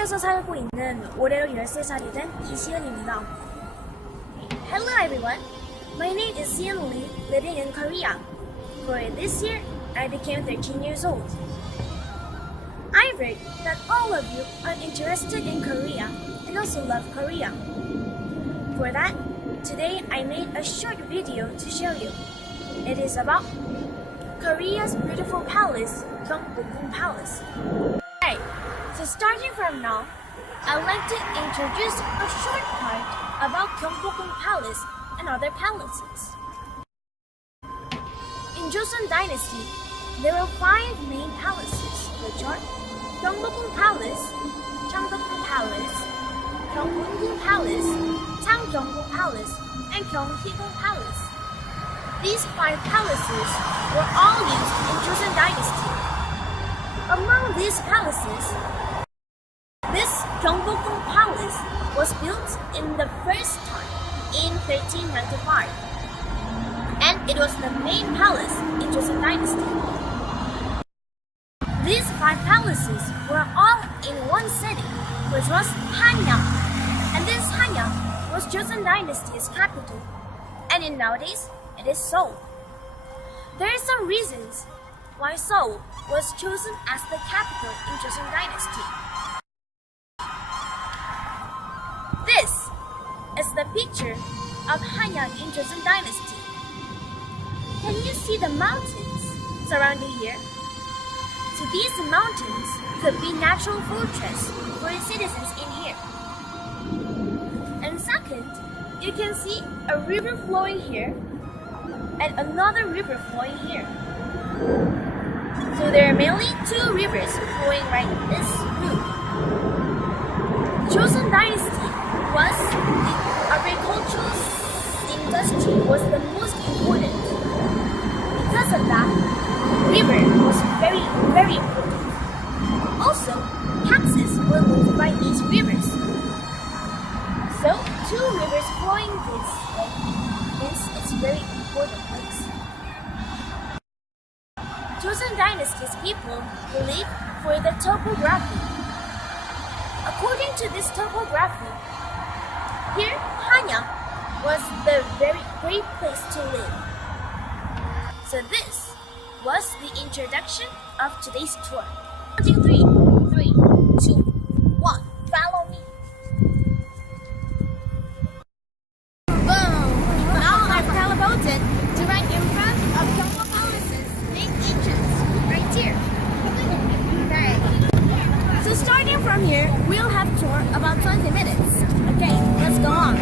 한국에서 살고 있는 올해로 13살이 된 이시은입니다. Hello everyone, my name is Sian Lee, living in Korea. For this year, I became 13 years old. I read that all of you are interested in Korea and also love Korea. For that, today I made a short video to show you. It is about Korea's beautiful palace, Kyungbokgung Palace. Right, so starting from now, I'd like to introduce a short part about Kyungbokgung Palace and other palaces. In Joseon Dynasty, there were 5 main palaces, which are Kyungbokgung Palace, Changbokgung Palace, Kyungbokgung Palace, Changgyeongbokgung Palace, and Gyeonghikgung Palace. These 5 palaces were all used in Joseon Dynasty. Among these palaces, this Kyungbokgung Palace was built in the first time in 1395, and it was the main palace in Joseon Dynasty. These 5 palaces were all in one city, which was Hanyang, and this Hanyang was Joseon Dynasty's capital, and nowadays it is Seoul. There are some reasons why Seoul was chosen as the capital in Joseon Dynasty. This is the picture of Hanyang in Joseon Dynasty. Can you see the mountains surrounding here? So these mountains could be natural fortress for the citizens in here. And second, you can see a river flowing here and another river flowing here. So there are mainly 2 rivers flowing right this route. Joseon Dynasty was the agricultural industry was the most important. Because of that, river was very, very important. Also, taxes were moved by these rivers. So, 2 rivers flowing this way means it's very important place. Joseon Dynasty's people live for the topography. According to this topography, here Hanyang was the very great place to live. So this was the introduction of today's tour. 1, 2, 3, 3, 2, 1, follow me. Boom! Now I've teleported to right in front of Kyungbokgung Palace's main entrance, right here. Okay. So starting from here, we'll have tour about 20 minutes. Okay, let's go on.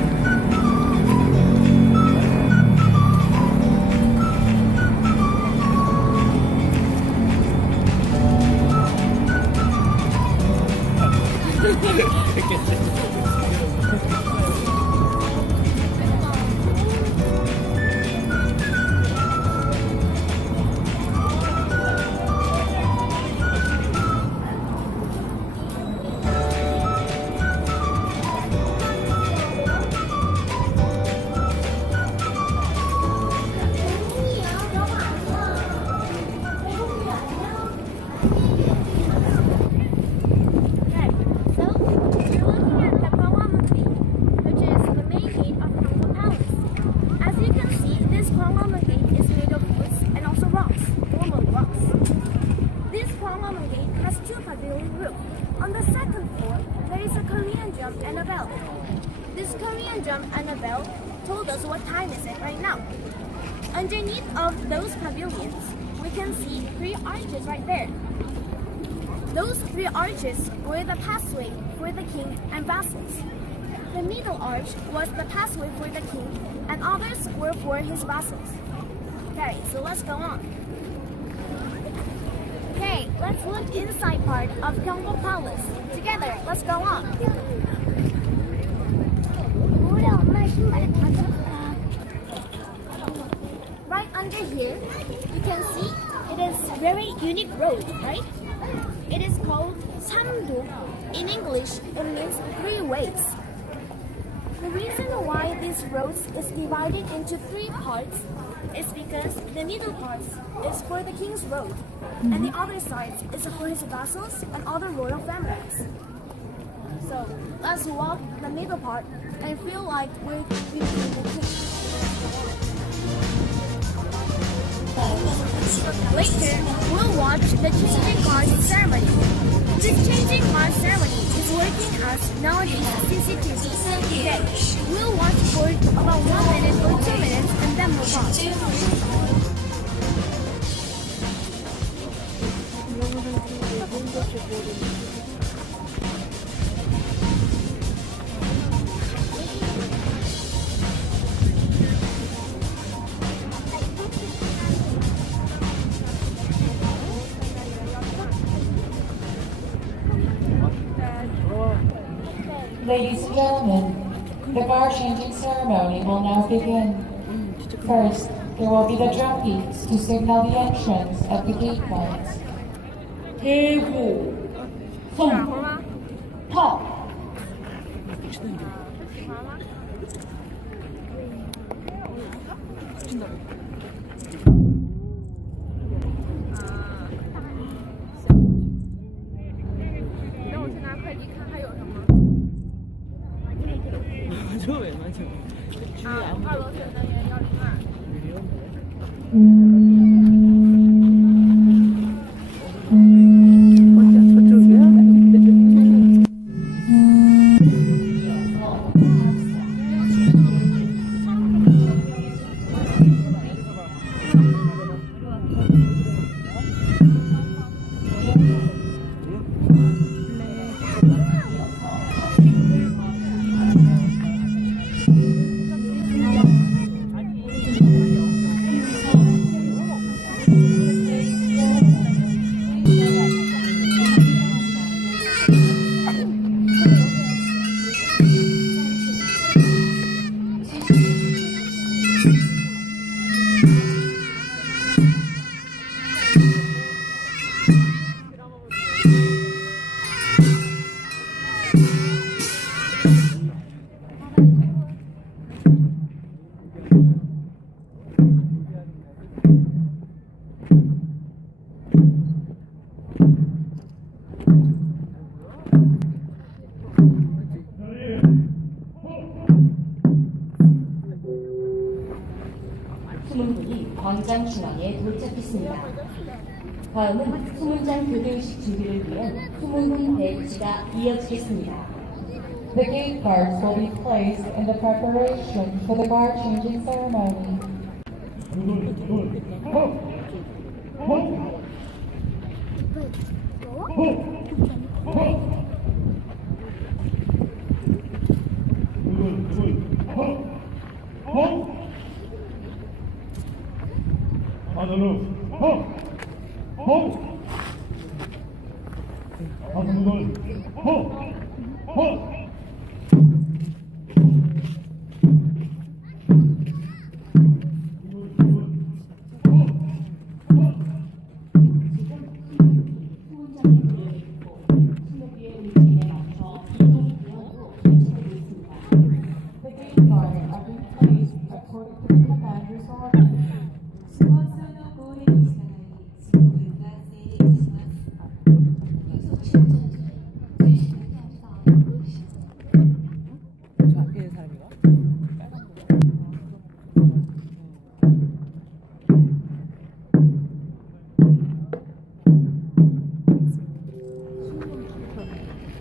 On the second floor, there is a Korean drum and a bell. This Korean drum and a bell told us what time is it right now. Underneath of those pavilions, we can see 3 arches right there. Those 3 arches were the passway for the king and vassals. The middle arch was the passway for the king, and others were for his vassals. Okay, so let's go on. Okay, let's look inside part of Kyungbokgung Palace. Together, let's go on. Right under here, you can see it is very unique road, right? It is called Samdo. In English, it means 3 ways. The reason why this road is divided into 3 parts is because the middle part is for the king's road, and the other side is for his vassals and other royal families. So let's walk the middle part and feel like we're between the two. Later, we'll watch the changing cards ceremony. This changing card ceremony is working as nowadays CCTV. Today, we'll watch for about 1 minute or 2 minutes and then move on. Ladies and gentlemen, the car changing ceremony will now begin. First, there will be the drum beats to signal the entrance of the gate guards. 대구, 송, 터. 수문군이 광장 중앙에 도착했습니다. 다음은 수문장 교대의식 준비를 위한 수문군 배치가 이어지겠습니다. The gate guards will be placed in the preparation for the guard changing ceremony.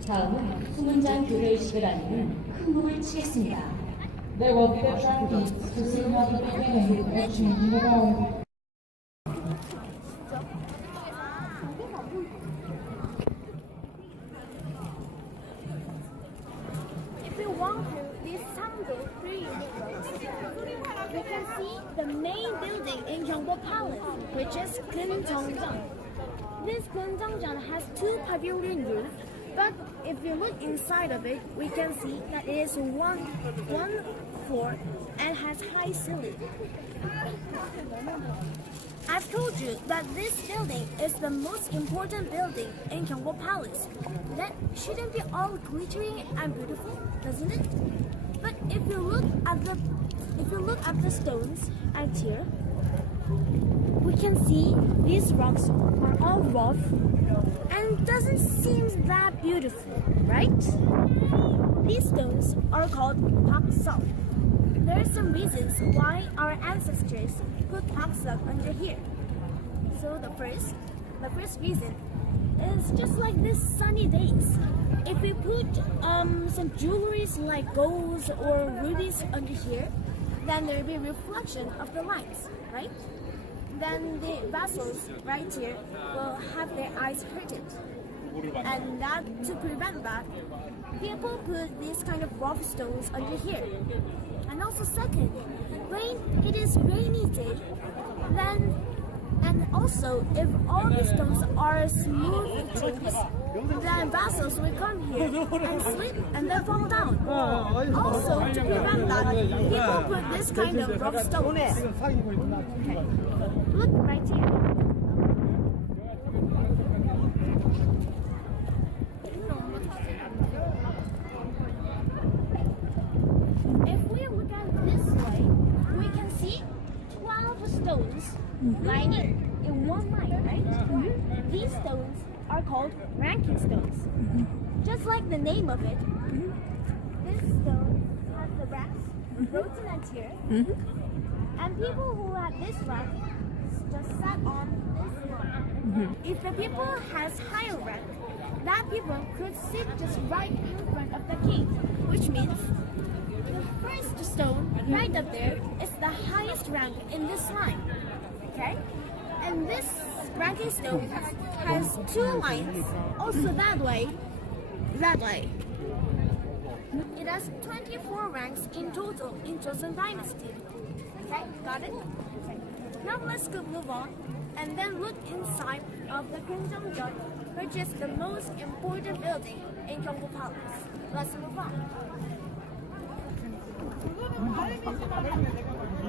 다음은 수문장 교대의식을 알리는 큰 곡을 치겠습니다. There will be the drum beats to signal the beginning of changing the guard. If we walk through this Sangdo 3 unit roads, we can see the main building in Gyeongbok Palace, which is Kyungbokgung. This Kyungbokgung has 2 pavilion roofs, but if you look inside of it, we can see that it is one floor and has high ceiling. I've told you that this building is the most important building in Gyeongbok Palace. That shouldn't be all glittering and beautiful, doesn't it? But if you look at the stones and here, we can see these rocks are all rough and doesn't seem that beautiful, right? These stones are called paksak. There are some reasons why our ancestors put paksak under here. So the first reason is just like this sunny days. If we put some jewelries like golds or rubies under here, then there will be reflection of the lights, right? Then the vessels right here will have their eyes hurted. And that, to prevent that, people put these kind of rough stones under here. And also second, when it is rainy day, then and also if all the stones are smooth trees, then vessels will come here and slip and then fall down. Also to prevent that, people put this kind of rough stones. Okay. Look right here. Stones lining in one line, right? These stones are called ranking stones. Just like the name of it, this stone has the ranks written and here, and people who had this rank just sat on this line. If the people has higher rank, that people could sit just right in front of the king, which means the first stone right up there is the highest rank in this line. Okay? And this ranking stone has two lines, also that way. It has 24 ranks in total in Joseon Dynasty. Okay, got it? Okay. Now let's go move on and then look inside of the Kyungbokgung, which is the most important building in Gyeongbokgung Palace. Let's move on.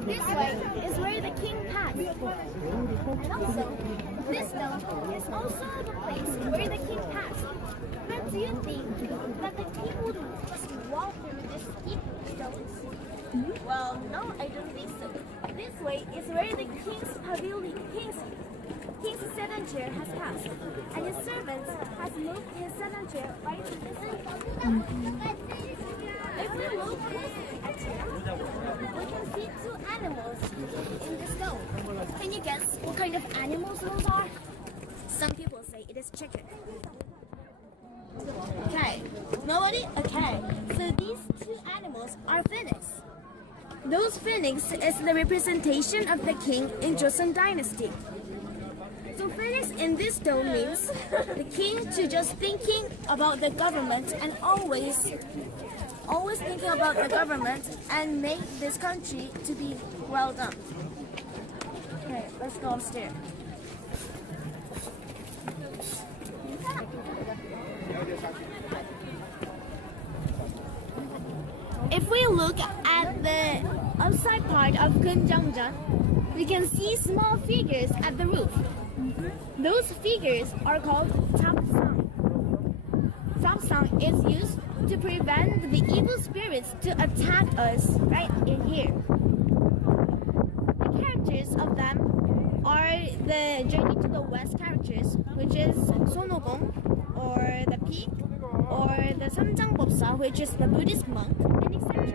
This way is where the king passed. And also, this stone is also the place where the king passed. But do you think that the king would just walk through these steep stones? Well, no, I don't think so. This way is where the king's pavilion, king's sedan chair has passed. And his servants has moved his sedan chair right to this way. If we look closely at here, we can see two animals in the stone. Can you guess what kind of animals those are? Some people say it is chicken. Okay, nobody? Okay, so these two animals are phoenix. Those phoenix is the representation of the king in Joseon Dynasty. So phoenix in this stone means the king to just thinking about the government and always thinking about the government and make this country to be well done. Okay, let's go upstairs. If we look at the outside part of Kyungbokgung, we can see small figures at the roof. Those figures are called tapsang. Tapsang is used to prevent the evil spirits to attack us right in here. The characters of them are the Journey to the West characters, which is Sonogong, or the pig, or the Samjangbopsa, which is the Buddhist monk, and etc.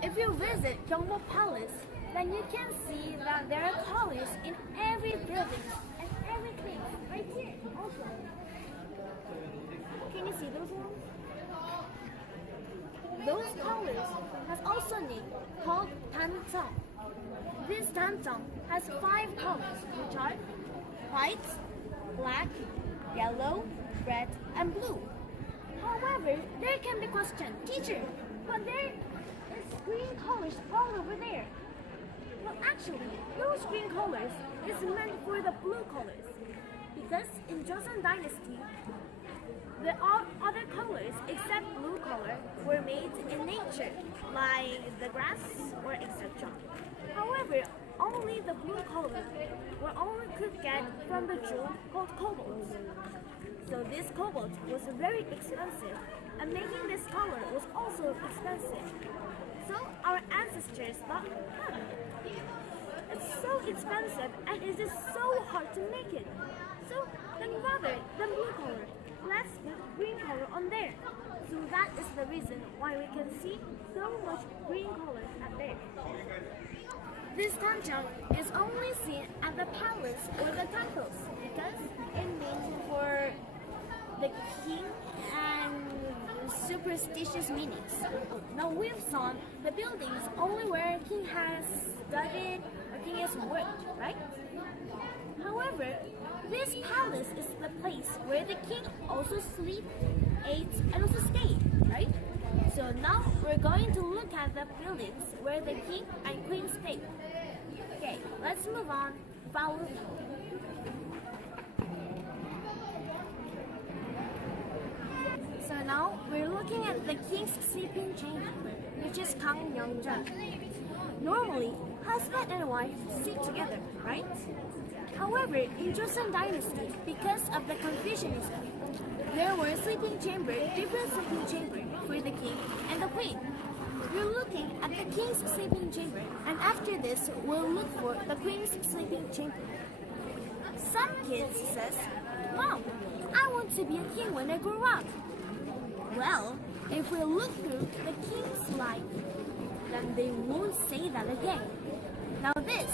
If you visit Gyeongbokgung Palace, then you can see that there are colors in every building and everything right here also. Can you see those ones? Those colors has also a name called tanjong. This tanjong has 5 colors, which are white, black, yellow, red, and blue. However, there can be question, teacher, but there is green colors all over there. Well, actually, those green colors is meant for the blue colors. Because in Joseon Dynasty, the all other colors except blue color were made in nature, like the grass or etc. However, only the blue color were only could get from the jewel called cobalt. So this cobalt was very expensive, and making this color was also expensive. So our ancestors thought, it's so expensive and it is so hard to make it. So then rather than blue color, let's put green color on there. So that is the reason why we can see so much green colors at there. This tanjang is only seen at the palace or the temples because it means for the king and superstitious meanings. Now we've seen the buildings only where king has studied or king has worked, right? However, this palace is the place where the king also sleep, ate, and also stayed, right? So now we're going to look at the buildings where the king and queen stayed. Okay, let's move on. Follow me. So now we're looking at the king's sleeping chamber, which is Kyungbokgung. Normally, husband and wife sleep together, right? However, in Joseon Dynasty, because of the Confucianism, there were different sleeping chamber for the king and the queen. We're looking at the king's sleeping chamber, and after this, we'll look for the queen's sleeping chamber. Some kids says, "Mom, I want to be a king when I grow up." Well, if we look through the king's life, then they won't say that again. Now this.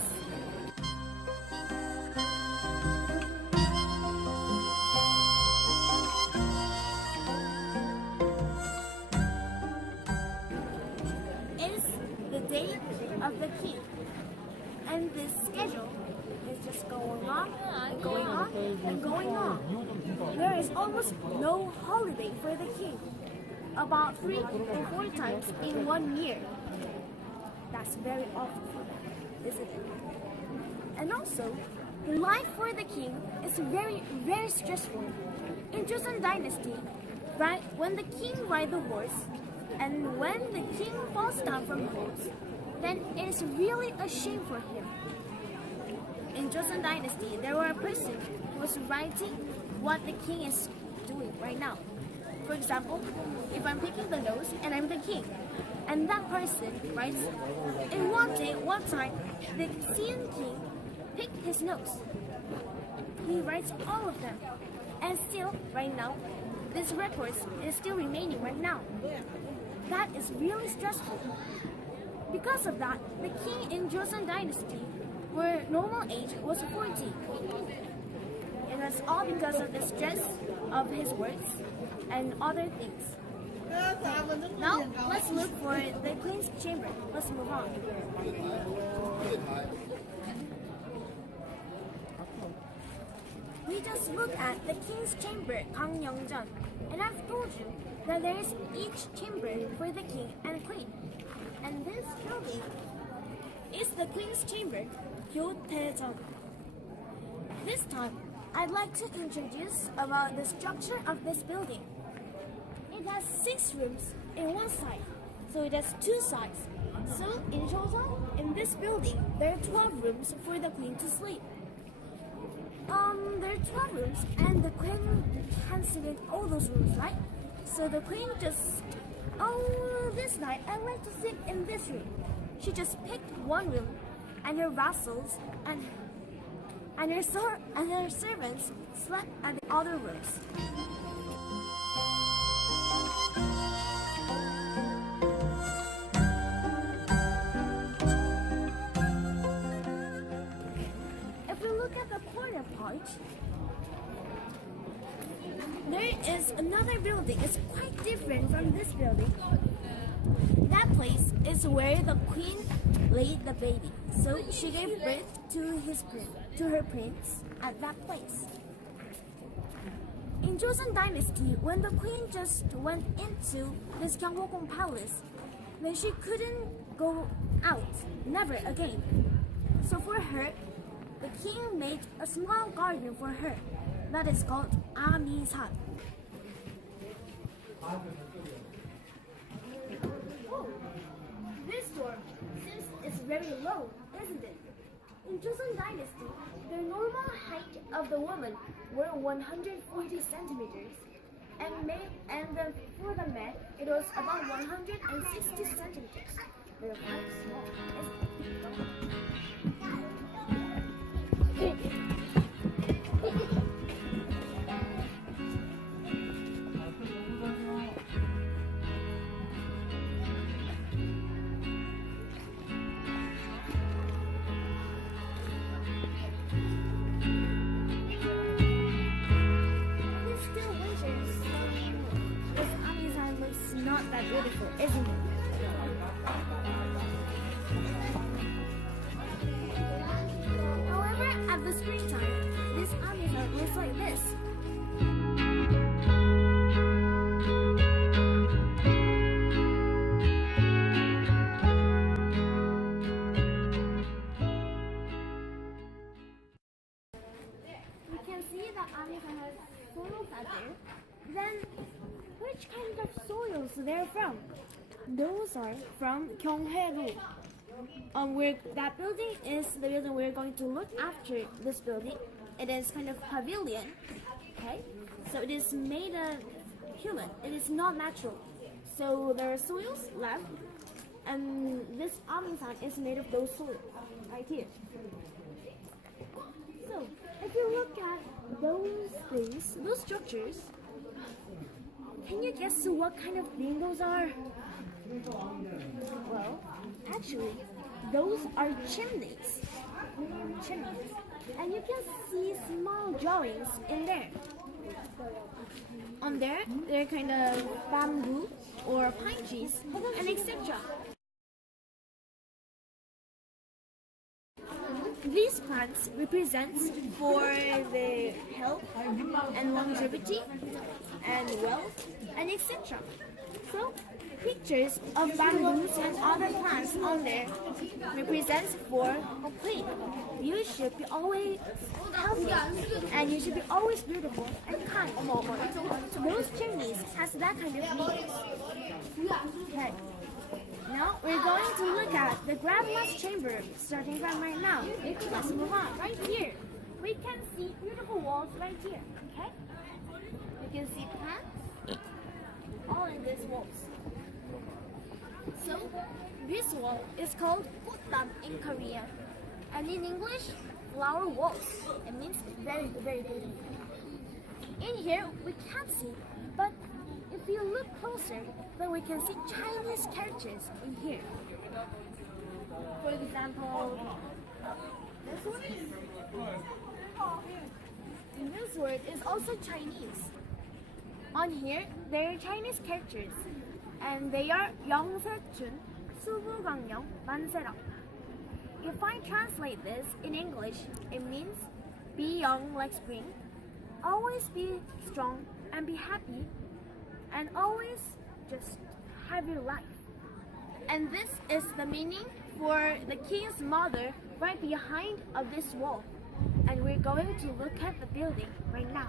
Is the day of the king. And this schedule is just going on and going on and going on. There is almost no holiday for the king. About 3 or 4 times in 1 year. That's very awful for them, isn't it? And also, the life for the king is very, very stressful. In Joseon Dynasty, right when the king rides the horse, and when the king falls down from the horse, then it is really a shame for him. In Joseon Dynasty, there were a person who was writing what the king is doing right now. For example, if I'm picking the nose and I'm the king, and that person writes, in one day, one time, the Korean king picked his nose. He writes all of them. And still, right now, this record is still remaining right now. That is really stressful. Because of that, the king in Joseon Dynasty, where normal age was 40. And that's all because of the stress of his works and other things. Now, let's look for the queen's chamber. Let's move on. We just looked at the king's chamber, Kyungbokgung, and I've told you that there is each chamber for the king and queen. And this building is the queen's chamber, Gyotaejang. This time, I'd like to introduce about the structure of this building. It has 6 rooms in one side, so it has 2 sides. So in total, in this building, there are 12 rooms for the queen to sleep. There are 12 rooms, and the queen can sleep in all those rooms, right? So the queen just, this night I'd like to sleep in this room. She just picked one room, and her vassals and her servants slept at the other rooms. If we look at the corner part, there is another building. It's quite different from this building. That place is where the queen laid the baby. So she gave birth to her prince at that place. In Joseon Dynasty, when the queen just went into this Kyungbokgung palace, then she couldn't go out, never again. So for her, the king made a small garden for her that is called Amisan. This door seems it's very low, isn't it? In Joseon Dynasty, the normal height of the woman were 140 centimeters, and for the man it was about 160 centimeters. They're quite small. Not that beautiful, isn't it? However, at the springtime, this Amisan looks like this. You can see that Amisan has soils out there. Then, which kind of soils they're from? Those are from Gyeonghae-do. Where that building is the building we're going to look after this building. It is kind of pavilion. Okay, so it is made of human. It is not natural. So there are soils left, and this Amisan is made of those soils right here. So if you look at those things, those structures, can you guess what kind of thing those are? Well, actually, those are chimneys. Chimneys. And you can see small drawings in there. On there, they're kind of bamboo or pine trees and etc. These plants represent for the health and longevity and wealth and etc. So pictures of bamboos and other plants on there represents for okay, you should be always healthy and you should be always beautiful and kind. Those chimneys has that kind of meaning. Okay. Now we're going to look at the grandma's chamber starting from right now. Let's move on. Right here, we can see beautiful walls right here. Okay, we can see plants all in these walls. So this wall is called 꽃단 in Korean, and in English, flower walls. It means very, very beautiful. In here we can't see, but if you look closer, then we can see Chinese characters in here. For example, this one. This word is also Chinese. On here, there are Chinese characters, and they are 영세춘, 수부강령, 만세랑. If I translate this in English, it means be young like spring, always be strong and be happy, and always just have your life. And this is the meaning for the king's mother right behind of this wall. And we're going to look at the building right now.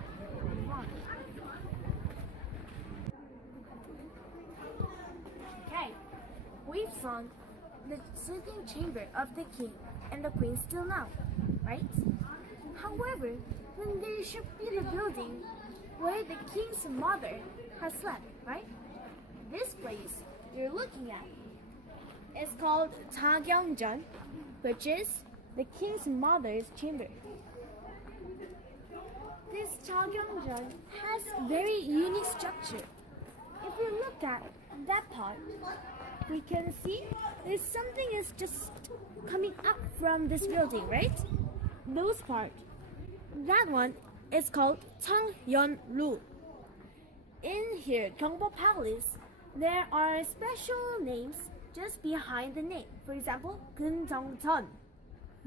Okay, we've seen the sleeping chamber of the king and the queen still now, right? However, then there should be the building where the king's mother has slept, right? This place you're looking at is called Jagyongjeon, which is the king's mother's chamber. This Jagyongjeon has very unique structure. If you look at that part, we can see there's something is just coming up from this building, right? Those part. That one is called Cheongyeonru. In here, Kyungbokgung Palace, there are special names just behind the name. For example, Keunjeongjeon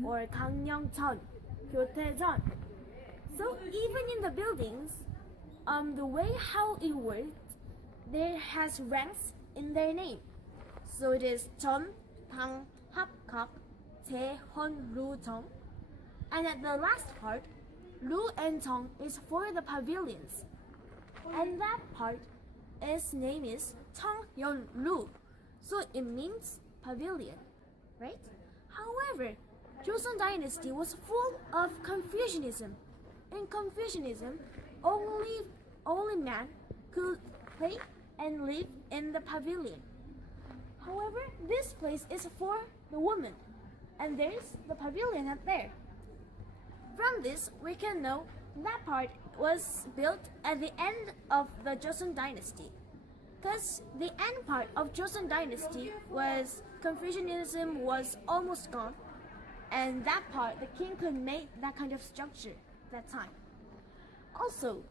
or Gangneungjeon, Gyotaejeon. So even in the buildings, the way how it works, there has ranks in their name. So it is 전, 당, 합, 각, 재, 헌, 루, 정. And at the last part, 루 and 정 is for the pavilions. And that part, its name is 청, 연, 루. So it means pavilion, right? However, Joseon Dynasty was full of Confucianism. In Confucianism, only man could play and live in the pavilion. However, this place is for the woman, and there's the pavilion up there. From this, we can know that part was built at the end of the Joseon Dynasty. Because the end part of Joseon Dynasty was Confucianism was almost gone, and that part the king could make that kind of structure that time. Also,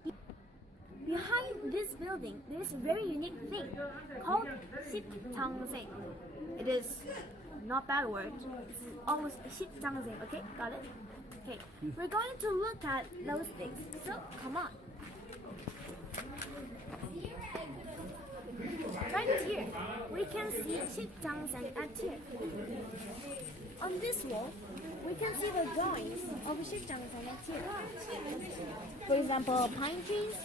behind this building there is a very unique thing called 십장생. It is not bad word. It's almost 십장생. Okay, got it? Okay, we're going to look at those things. So come on. Right here, we can see 십장생 at here. On this wall, we can see the drawings of 십장생 at here. For example, pine trees,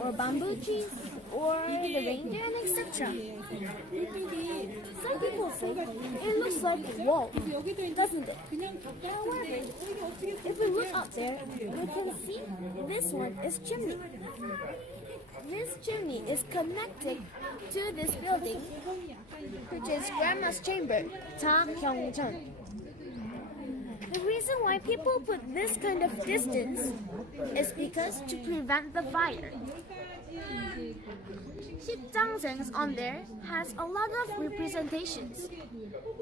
or bamboo trees, or the reindeer, and etc. Some people say it looks like a wall, doesn't it? However, if we look up there, we can see this one is chimney. This chimney is connected to this building, which is Grandma's chamber, Kyungbokgung. The reason why people put this kind of distance is because to prevent the fire. 십장생's on there has a lot of representations.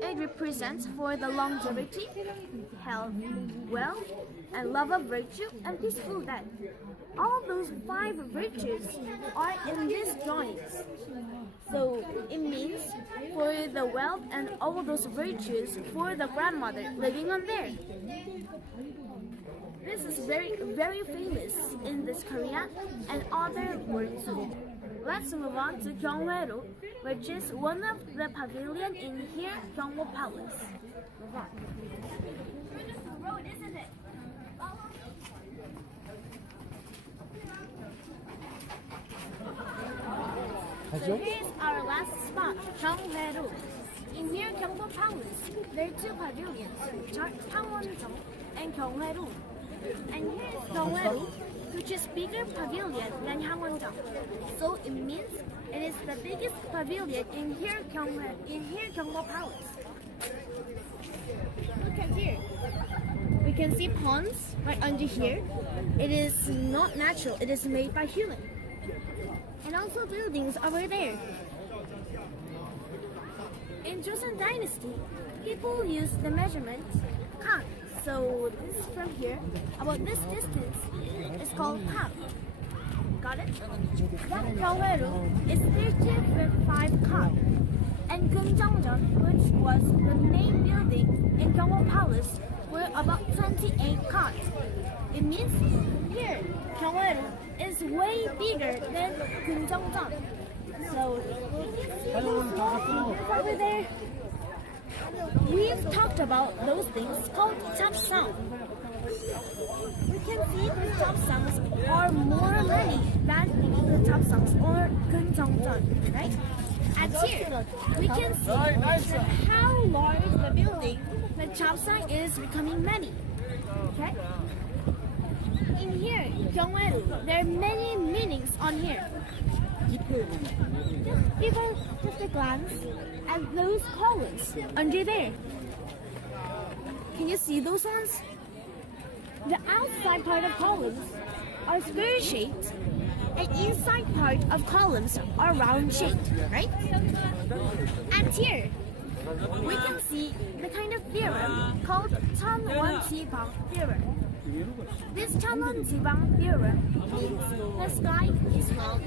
It represents for the longevity, health, wealth, and love of virtue and peaceful death. All those 5 virtues are in these drawings. So it means for the wealth and all those virtues for the grandmother living on there. This is very famous in this Korea and other world too. Let's move on to Gyeongwaeru, which is one of the pavilion in here, Gyeongbokgung Palace. Move on. Beautiful road, isn't it? Follow me. So here's our last spot, Gyeongwaeru. In here, Gyeongbokgung Palace, there are 2 pavilions, Gangwon-jeong and Gyeongwaeru. And here's Gyeongwaeru, which is bigger pavilion than Gangwon-jeong. So it means it is the biggest pavilion in here, Gyeongbokgung Palace. Look at here. We can see ponds right under here. It is not natural, it is made by human. And also buildings over there. In Joseon Dynasty, people use the measurement kan. So this from here, about this distance, is called kan. Got it? That Gyeongwaeru is 35 kan. And Kyungbokgung, which was the main building in Gyeongbokgung Palace, were about 28 kan. It means here, Gyeongwaeru is way bigger than Kyungbokgung. So, over there, we've talked about those things called chapsang. We can see the chapsangs are more many than the chapsangs or Kyungbokgung, right? At here, we can see how large the building, the chapsang is becoming many. Okay? In here, Gyeongwaeru, there are many meanings on here. Just a glance at those columns under there. Can you see those ones? The outside part of columns are square shaped, and inside part of columns are round shaped, right? And here, we can see the kind of theorem called Cheonwon-jibang theorem. This Cheonwon-jibang theorem means the sky is round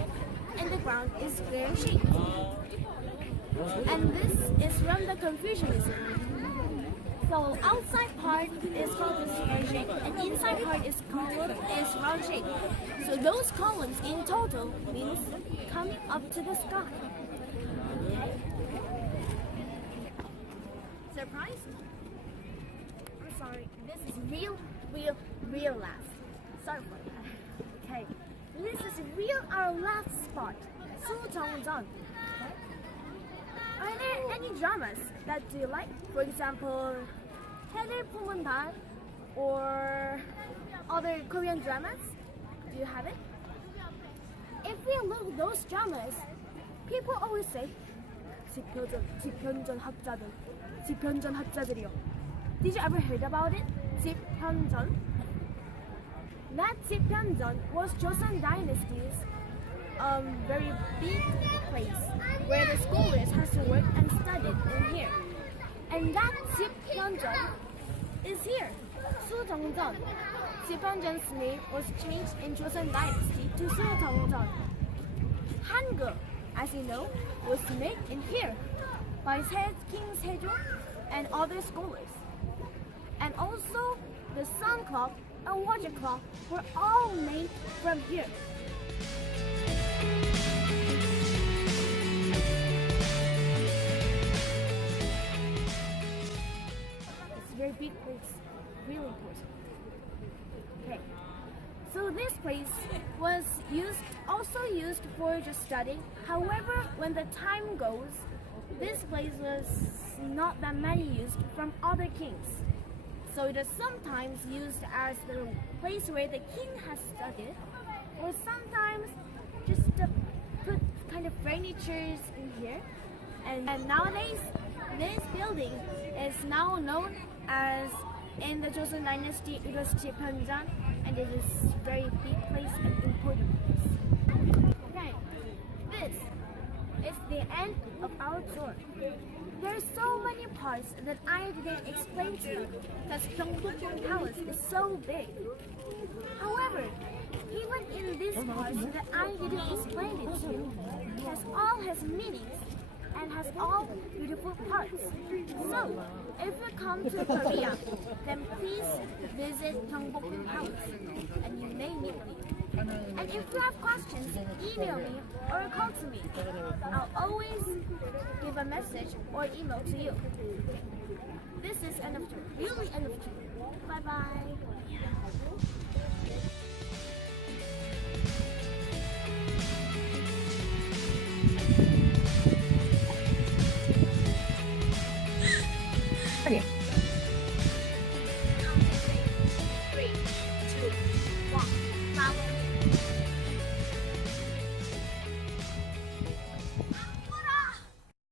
and the ground is square shaped. And this is from the Confucianism. So outside part is called the square shape and inside part is round shape. So those columns in total means coming up to the sky. Okay? guys. I'm sorry. This is real last. Sorry for that. Okay. This is our last spot. 수정전. Okay. Are there any dramas that you like? For example, 해를 품은 달 or other Korean dramas? Do you have it? If we look at those dramas, people always say 집현전 학자들이요. Did you ever heard about it? 집현전? That 집현전 was Joseon Dynasty's very big place where the scholars has to work and studied in here. And that 집현전 is here. 수정전. 집현전's name was changed in Joseon Dynasty to 수정전. Hangul, as you know, was made in here by King Sejong and other scholars. And also the sun clock and water clock were all made from here. It's a very big place, really important. Okay. So this place was also used for just studying. However, when the time goes, this place was not that many used from other kings. So it is sometimes used as the place where the king has studied, or sometimes just to put kind of furnitures in here. And nowadays, this building is now known as, in the Joseon Dynasty, it was Jipyeonjan, and it is a very big place and important place. Okay, this is the end of our tour. There are so many parts that I didn't explain to you because Kyungbokgung Palace is so big. However, even in these parts that I didn't explain it to you, all has meanings and has all beautiful parts. So, if you come to Korea, then please visit Kyungbokgung Palace and you may meet me. And if you have questions, email me or call to me. I'll always give a message or email to you. This is end of tour. Really end of tour. Bye bye.